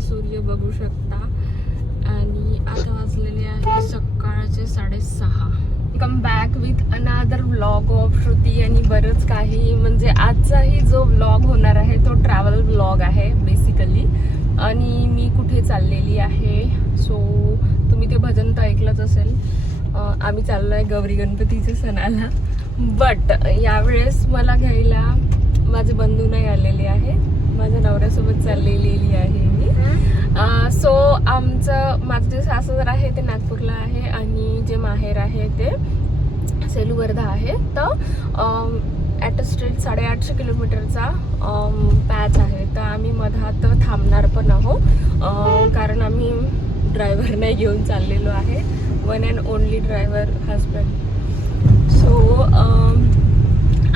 सूर्य बघू शकता. आणि आता वाजलेले आहे सकाळचे 6:30. कम बॅक विथ अनादर व्लॉग ऑफ श्रुती आणि बरंच काही. म्हणजे आजचाही जो व्लॉग होणार आहे तो ट्रॅव्हल व्लॉग आहे बेसिकली. आणि मी कुठे चाललेली आहे, सो तुम्ही ते भजन तर ऐकलंच असेल. आम्ही चाललो आहे गौरी गणपतीच्या सणाला. बट यावेळेस मला घ्यायला माझे बंधू नाही आलेले आहे, माझ्या नवऱ्यासोबत चाललेली आहे मी. सो माझं जे सासर आहे ते नागपूरला आहे आणि जे माहेर आहे ते सेलू वर्धा आहे. तर ॲट अ स्ट्रेट 850 किलोमीटरचा पॅच आहे. तर आम्ही मधात थांबणार पण आहोत, कारण आम्ही ड्रायव्हर नाही घेऊन चाललेलो आहे. One and only driver husband. So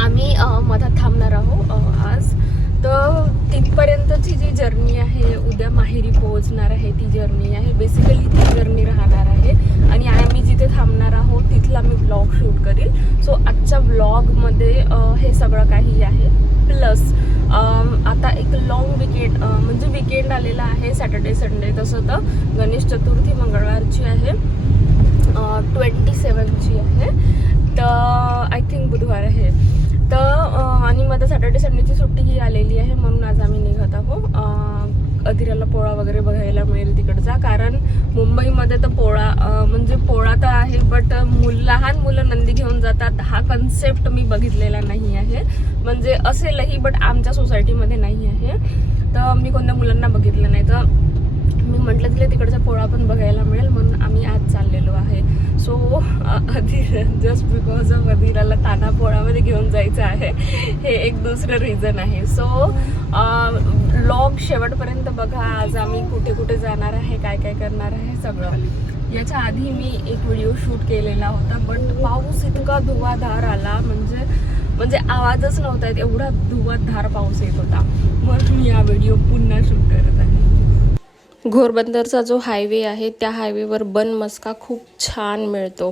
आम्ही मधात थांबणार आहोत आज. तर तिथपर्यंतची जी जर्नी आहे, उद्या माहेरी पोहोचणार आहे ती जर्नी आहे. बेसिकली ती जर्नी राहणार आहे आणि आम्ही जिथे थांबणार आहोत तिथला मी ब्लॉग शूट करेल. सो आजच्या ब्लॉगमध्ये हे सगळं काही आहे. प्लस आता एक लॉंग विकेंड, म्हणजे विकेंड आलेला आहे, सॅटर्डे संडे. तसं तर गणेश चतुर्थी मंगळवारची आहे, 27ची आहे. तर आय थिंक बुधवार आहे. तर आणि मग सॅटर्डे संडेची सुट्टी ही आलेली आहे, म्हणून आज आम्ही निघत आहोत. अधीराला पोळा वगैरे बघायला मिळेल तिकडचा. कारण मुंबईमध्ये तर म्हणजे पोळा तर आहे, बट लहान मुलं नंदी घेऊन जातात हा कन्सेप्ट मी बघितलेला नाही आहे. म्हणजे असेलही बट आमच्या सोसायटीमध्ये नाही आहे. तर मी कोणत्या मुलांना बघितलं नाही. तर मी म्हटलं तिला तिकडचा पोळा पण बघायला मिळेल, म्हणून आम्ही आज चाललेलो आहे. So Adhir, just because of अधीराला ताना पोळामध्ये घेऊन जायचं आहे, हे एक दुसरं रिझन आहे. सो व्लॉग शेवटपर्यंत बघा. आज आम्ही कुठे कुठे जाणार आहे, काय काय करणार आहे सगळं. याच्या आधी मी एक व्हिडिओ शूट केलेला होता, बट पाऊस इतका धुवाधार आला, म्हणजे आवाजच नव्हता येत, एवढा धुवाधार पाऊस येत होता. म्हणून मी हा व्हिडिओ पुन्हा शूट करत आहे. घोरबंदरचा जो हायवे आहे त्या हायवेवर बनमस्का खूप छान मिळतो.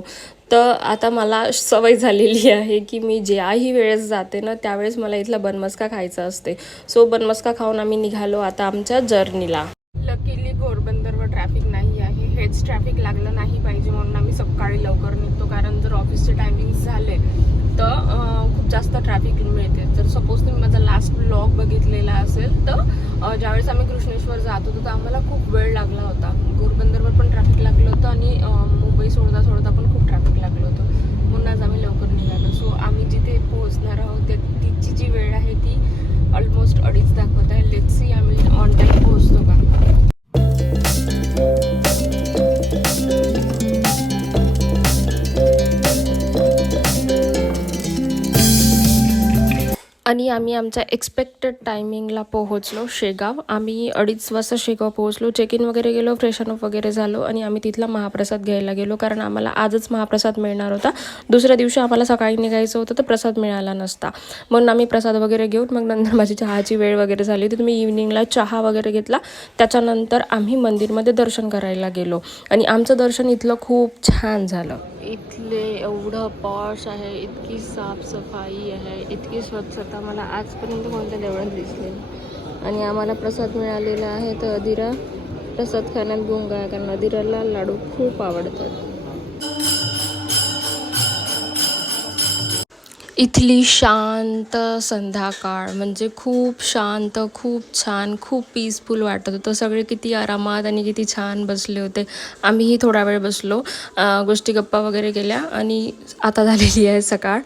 तर आता मला सवय झालेली आहे की मी ज्याही वेळेस जाते ना त्यावेळेस मला इथला बनमस्का खायचा असते. सो बनमस्का खाऊन आम्ही निघालो आता आमच्या जर्नीला. लकीली घोरबंदरवर ट्रॅफिक नाही आहे. हेच ट्रॅफिक लागलं नाही पाहिजे म्हणून आम्ही सकाळी लवकर निघतो. कारण जर ऑफिसचे टायमिंग्स झाले तर खूप जास्त ट्रॅफिक मिळते. जर सपोज तुम्ही माझा लास्ट व्लॉग बघितलेला असेल तर ज्यावेळेस आम्ही कृष्णेश्वर जात होतो तर आम्हाला खूप वेळ लागला होता. घोरबंदरवर पण ट्रॅफिक लागलं होतं आणि मुंबई सोडता पण खूप ट्रॅफिक लागलं होतं, म्हणून आज आम्ही लवकर निघालो. सो आम्ही जिथे पोहोचणार आहोत तिची जी वेळ आहे ती ऑलमोस्ट 2:30 दाखवत आहे. लेट्स सी आम्ही ऑन टाईम पोहोचतो का. आणि आम्ही आमच्या एक्सपेक्टेड टायमिंगला पोहोचलो शेगाव. आम्ही 2:30 वाजता शेगाव पोहोचलो. चेक इन वगैरे गेलो, फ्रेशनअप वगैरे झालो आणि आम्ही तिथला महाप्रसाद घ्यायला गेलो. कारण आम्हाला आजच महाप्रसाद मिळणार होता. दुसऱ्या दिवशी आम्हाला सकाळी निघायचं होतं तर प्रसाद मिळाला नसता, म्हणून आम्ही प्रसाद वगैरे घेऊन मग नंतर माझी चहाची वेळ वगैरे झाली होती. मी इव्हिनिंगला चहा वगैरे घेतला. त्याच्यानंतर आम्ही मंदिरमध्ये दर्शन करायला गेलो आणि आमचं दर्शन इथलं खूप छान झालं. इथले एवढं पॉश आहे, इतकी साफसफाई आहे, इतकी स्वच्छता मला आजपर्यंत कोणत्या देवळात दिसली. आणि आम्हाला प्रसाद मिळालेला आहे. तर अधीरा प्रसाद खाण्यात गुंग आहे, कारण अधीराला लाडू खूप आवडतात. इथली शांत संध्याकाळ म्हणजे खूप शांत, खूप छान, खूप पीसफुल वाटत होतं. सगळे किती आरामात आणि किती छान बसले होते. आम्हीही थोडा वेळ बसलो, गोष्टी गप्पा वगैरे केल्या आणि आता झालेली आहे सकाळ.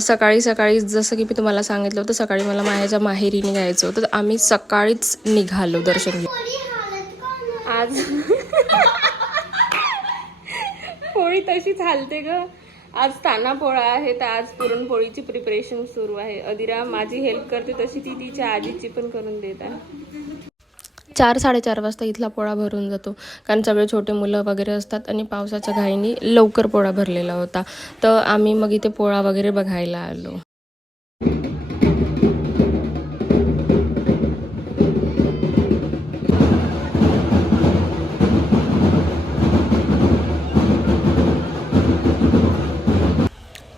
सकाळी जसं की मी तुम्हाला सांगितलं होतं, सकाळी मला माझ्या माहेरी निघायचं होतं. तर आम्ही सकाळीच निघालो दर्शन घेऊन. आज पोळी तशीच हालते ग. आज ताना पोळा आहे तर आज पुरणपोळीची प्रिपरेशन सुरू आहे. अधीरा माझी हेल्प करते तशी ती तिच्या आजीची पण करून देत आहे. 4-4:30 वाजता इथला पोळा भरून जातो, कारण सगळे छोटे मुलं वगैरे असतात आणि पावसाच्या घाईने लवकर पोळा भरलेला होता. तर आम्ही मग इथे पोळा वगैरे बघायला आलो.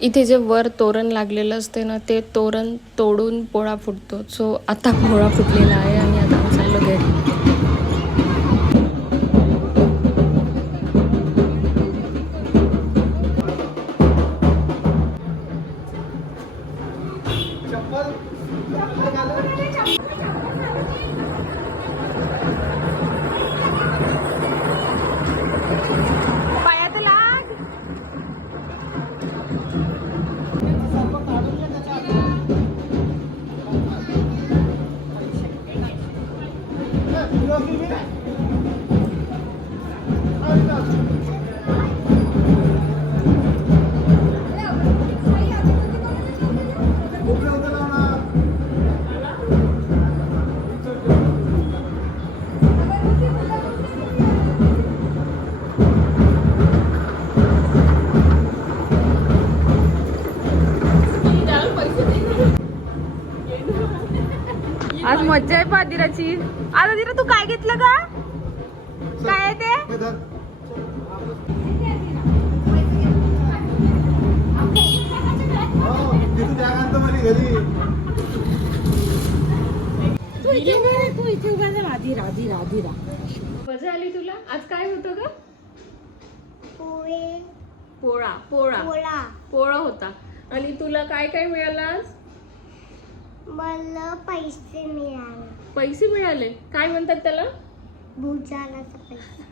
इथे जे वर तोरण लागलेलं असते ना, ते तोरण तोडून पोळा फुटतो. सो आता पोळा फुटलेला आहे आणि आता आम्ही चाललो घरी. आज मज्जा आहे पादिराची. आता दिरा तू काय घेतलं का? काय आहे ते? मजा आली तुला? आज काय होतं ग? पोळा. पोळा पोळा होता. आणि तुला काय काय मिळालं आज? मला पैसे मिळाले. पैसे मिळाले. काय म्हणतात त्याला? भुजाराचा पैसा.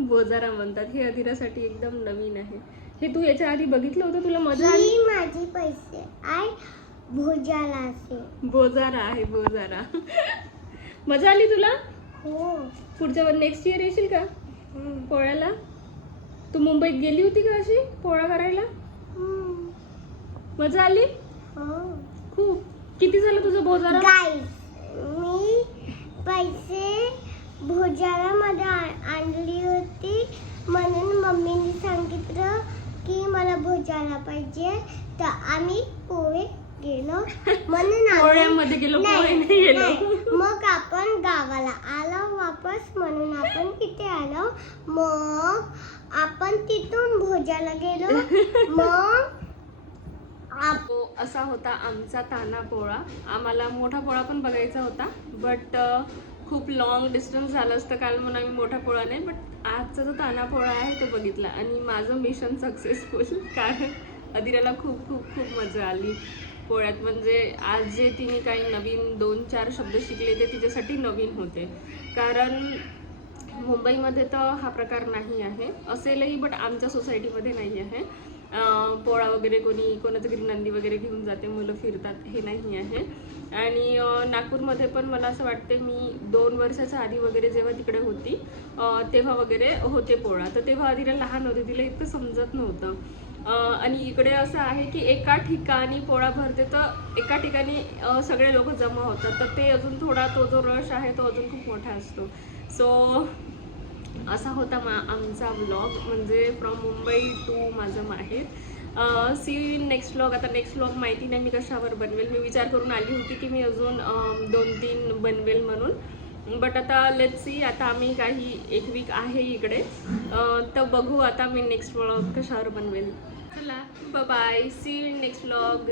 बोजारा म्हणतात. हे अधिरासाठी एकदम नवीन आहे. हे तू याच्या आधी बघितलं होतं? तुला मजा आली? ही माझी पैसे आहे. भुजारा असे. बोजारा आहे बोजारा. मजा आली तुला? हो. पुढच्या नेक्स्ट इयर येशील का पोळ्याला? तू मुंबईत गेली होती का अशी पोळा करायला? मजा आली? हो. खूप. किती झालं तुझं बोजारा? गाईस, मी पैसे भुजारामध्ये आणली होती म्हणून मम्मीने सांगितलं की मला भुजारा पाहिजे, तर आम्ही पोहे गेलो म्हणून पोळ्यामध्ये गेलो, पोहे नाही गेलो. नाही. मग आपण गावाला आलो वापस, म्हणून आपण तिथे आलो. मग आपण तिथून भोजाला गेलो. मग असा होता आमचा ताना पोळा. आम्हाला मोठा पोळा पण बघायचा होता, बट खूप लॉंग डिस्टन्स झालं असतं काल म्हणून आम्ही मोठा पोळा नाही, बट आजचा जो ताना पोळा आहे तो बघितला आणि माझं मिशन सक्सेसफुल. कारण अधिराला खूप खूप खूप मजा आली पोळ्यात. म्हणजे आज जे तिने काही नवीन 2-4 शब्द शिकले ते तिच्यासाठी नवीन होते, कारण मुंबईमध्ये तर हा प्रकार नाही आहे. असेलही बट आमच्या सोसायटीमध्ये नाही आहे. पोळा वगैरे कोणाचं घरी नंदी वगैरे घेऊन जाते, मुलं फिरतात, हे नाही आहे. आणि नागपूरमध्ये पण मला असं वाटते मी 2 वर्षाच्या आधी वगैरे जेव्हा तिकडे होती तेव्हा वगैरे होते पोळा. तर तेव्हा आधीला लहान होते, तिला इतकं समजत नव्हतं. आणि इकडे असं आहे की एका ठिकाणी पोळा भरते तर एका ठिकाणी सगळे लोक जमा होतात, तर ते अजून थोडा तो जो रश आहे तो अजून खूप मोठा असतो. सो असा होता आमचा व्लॉग, म्हणजे फ्रॉम मुंबई टू माझं माहेर. See you in next vlog. आता नेक्स्ट व्लॉग माहिती नाही मी कशावर बनवेल. मी विचार करून आली होती की मी अजून 2-3 बनवेल म्हणून, बट आता लेट्स सी. आता आम्ही काही 1 वीक आहे इकडे, तर बघू आता मी नेक्स्ट व्लॉग कशावर बनवेल. चला bye, see you in next vlog.